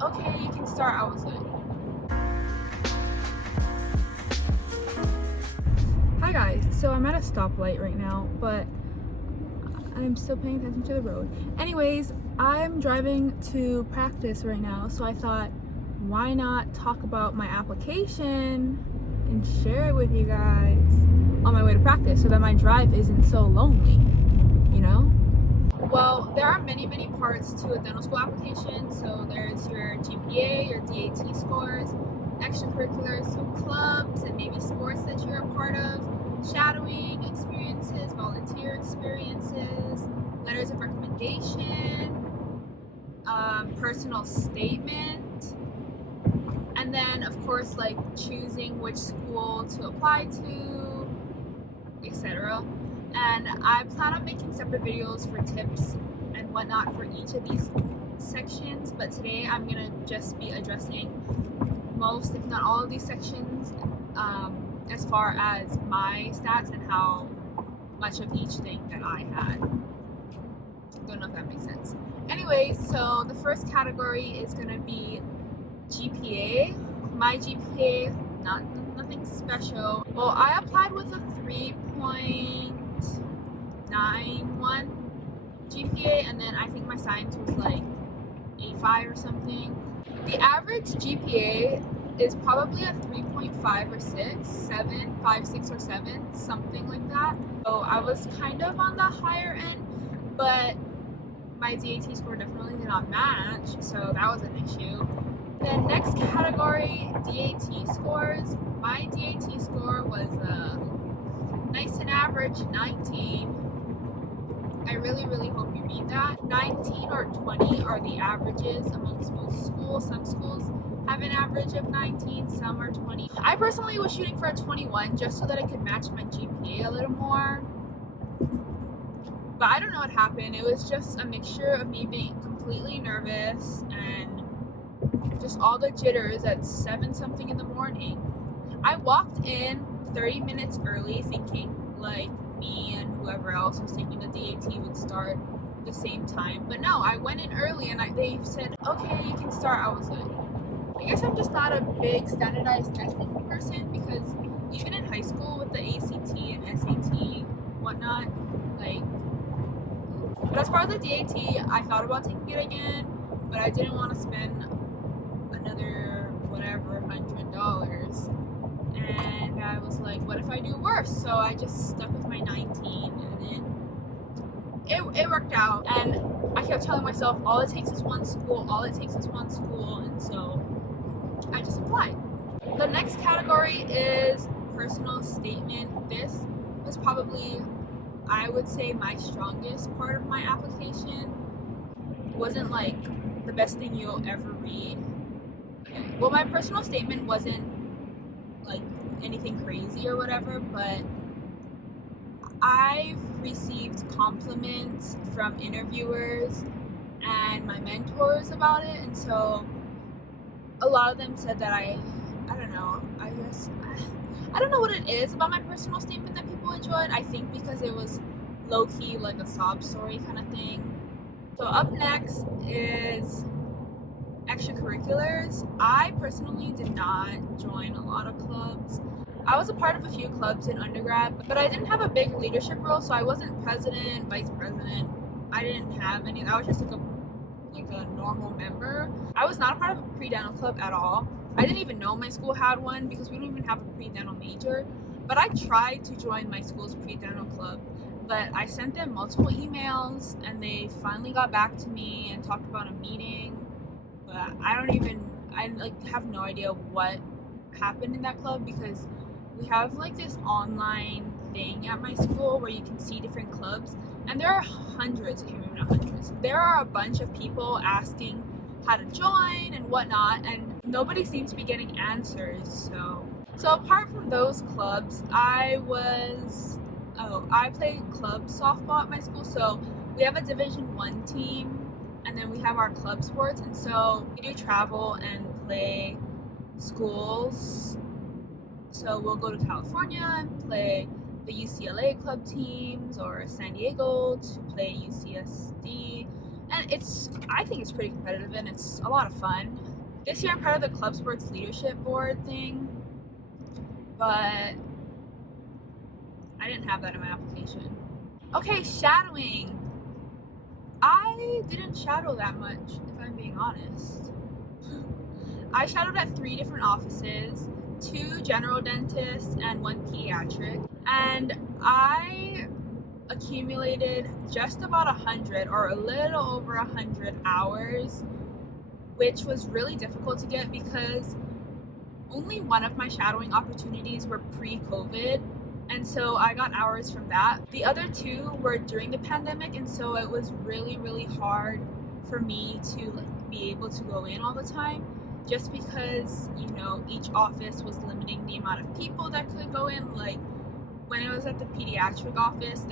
Okay, you can start. I was like, hi guys. So I'm at a stoplight right now, but I'm still paying attention to the road. Anyways, I'm driving to practice right now, so I thought, why not talk about my application and share it with you guys on my way to practice so that my drive isn't so lonely, you know? Well, there are many parts to a dental school application. So there's your GPA, your DAT scores, extracurriculars, some clubs, and maybe sports that you're a part of, shadowing experiences, volunteer experiences, letters of recommendation, personal statement, and then of course like choosing which school to apply to, etc. And I plan on making separate videos for tips and whatnot for each of these sections, but today I'm gonna just be addressing most, if not all, of these sections as far as my stats and how much of each thing that I had. Don't know if that makes sense. Anyway, so the first category is gonna be GPA. My GPA, nothing special. Well, I applied with a 3.91 GPA, and then I think my science was like 8.5 or something. The average GPA is probably a 3.5 or 6, 7, 5, 6 or 7, something like that. So I was kind of on the higher end, but my DAT score definitely did not match, so that was an issue. The next category, DAT scores. My DAT score was nice and average, 19. I really hope you read that. 19 or 20 are the averages amongst most schools. Some schools have an average of 19, some are 20. I personally was shooting for a 21 just so that I could match my GPA a little more. But I don't know what happened. It was just a mixture of me being completely nervous and just all the jitters at 7 something in the morning. I walked in 30 minutes early thinking like me and whoever else was taking the DAT would start at the same time. But no, I went in early and they said, okay, you can start. I was like, I guess I'm just not a big standardized testing person, because even in high school with the ACT and SAT whatnot, like, but as far as the DAT, I thought about taking it again, but I didn't want to spend another whatever $100, and I was like, what if I do worse? So I just stuck with my 19, and it worked out. And I kept telling myself, all it takes is one school, and so I just applied. The next category is personal statement. This was probably, I would say, my strongest part of my application. It wasn't like the best thing you'll ever read. Well, my personal statement wasn't like anything crazy or whatever, but I've received compliments from interviewers and my mentors about it, and so a lot of them said that I don't know, I guess, I don't know what it is about my personal statement that people enjoyed. I think because it was low-key like a sob story kind of thing. So up next is extracurriculars. I personally did not join a lot of clubs. I was a part of a few clubs in undergrad, but I didn't have a big leadership role, so I wasn't president, vice president. I didn't have any. I was just like a normal member. I was not a part of a pre-dental club at all. I didn't even know my school had one because we don't even have a pre-dental major. But I tried to join my school's pre-dental club, but I sent them multiple emails and they finally got back to me and talked about a meeting. But I have no idea what happened in that club, because we have like this online thing at my school where you can see different clubs, and there are hundreds, okay, maybe not hundreds, there are a bunch of people asking how to join and whatnot, and nobody seems to be getting answers. So apart from those clubs, I played club softball at my school. So we have a Division 1 team, and then we have our club sports, and so we do travel and play schools. So we'll go to California and play the UCLA club teams, or San Diego to play UCSD, and I think it's pretty competitive and it's a lot of fun. This year I'm part of the club sports leadership board thing, but I didn't have that in my application. Okay, shadowing. I didn't shadow that much, if I'm being honest. I shadowed at 3 different offices, 2 general dentists and 1 pediatric, and I accumulated just about 100 or a little over 100 hours, which was really difficult to get because only one of my shadowing opportunities were pre-COVID, and so I got hours from that. The other 2 were during the pandemic, and so it was really hard for me to be able to go in all the time, just because, you know, each office was limiting the amount of people that could go in. Like when I was at the pediatric office,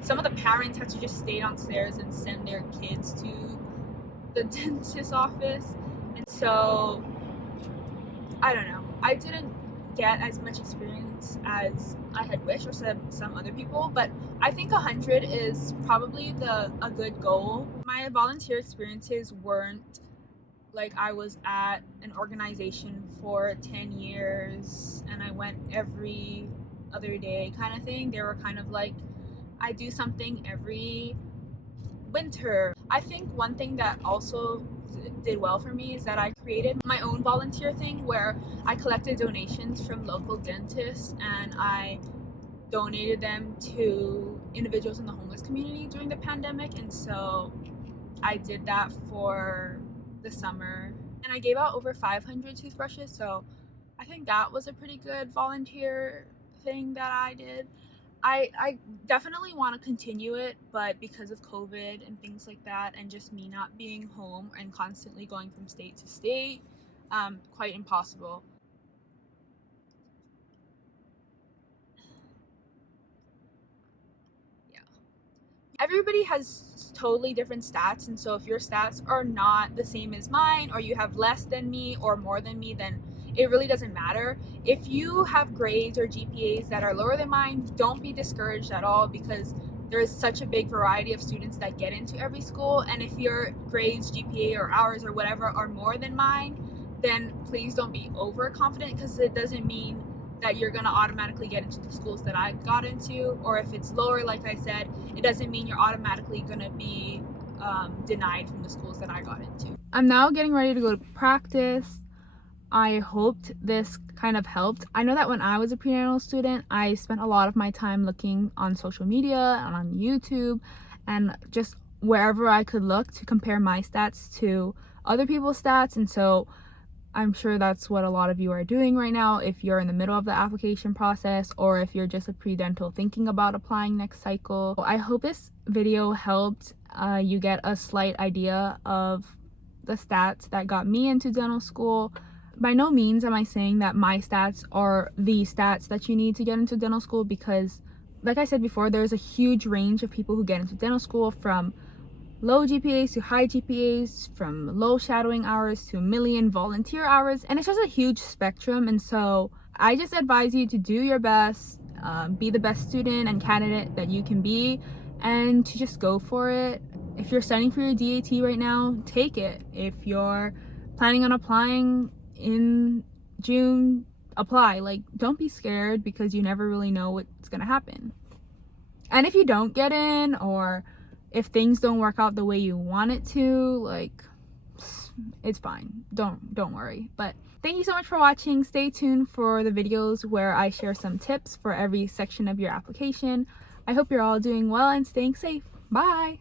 some of the parents had to just stay downstairs and send their kids to the dentist's office, and so I don't know, I didn't get as much experience as I had wished, or some other people, but I think 100 is probably a good goal. My volunteer experiences weren't like I was at an organization for 10 years and I went every other day kind of thing. They were kind of like, I do something every winter. I think one thing that also did well for me is that I created my own volunteer thing where I collected donations from local dentists and I donated them to individuals in the homeless community during the pandemic, and so I did that for the summer, and I gave out over 500 toothbrushes, so I think that was a pretty good volunteer thing that I did. I definitely want to continue it, but because of COVID and things like that, and just me not being home and constantly going from state to state, quite impossible. Yeah. Everybody has totally different stats, and so if your stats are not the same as mine, or you have less than me or more than me, then it really doesn't matter. If you have grades or GPAs that are lower than mine, don't be discouraged at all, because there is such a big variety of students that get into every school, and if your grades, GPA, or hours or whatever are more than mine, then please don't be overconfident, because it doesn't mean that you're gonna automatically get into the schools that I got into, or if it's lower, like I said, it doesn't mean you're automatically gonna be denied from the schools that I got into. I'm now getting ready to go to practice. I hoped this kind of helped. I know that when I was a prenatal student, I spent a lot of my time looking on social media and on YouTube and just wherever I could look to compare my stats to other people's stats, and so I'm sure that's what a lot of you are doing right now if you're in the middle of the application process, or if you're just a pre-dental thinking about applying next cycle. I hope this video helped you get a slight idea of the stats that got me into dental school. By no means am I saying that my stats are the stats that you need to get into dental school, because like I said before, there's a huge range of people who get into dental school, from low GPAs to high GPAs, from low shadowing hours to a million volunteer hours, and it's just a huge spectrum. And so I just advise you to do your best, be the best student and candidate that you can be, and to just go for it. If you're studying for your DAT right now, take it. If you're planning on applying in June, apply. Like, don't be scared, because you never really know what's gonna happen. And if you don't get in, or if things don't work out the way you want it to, like, it's fine. Don't worry. But thank you so much for watching. Stay tuned for the videos where I share some tips for every section of your application. I hope you're all doing well and staying safe. Bye.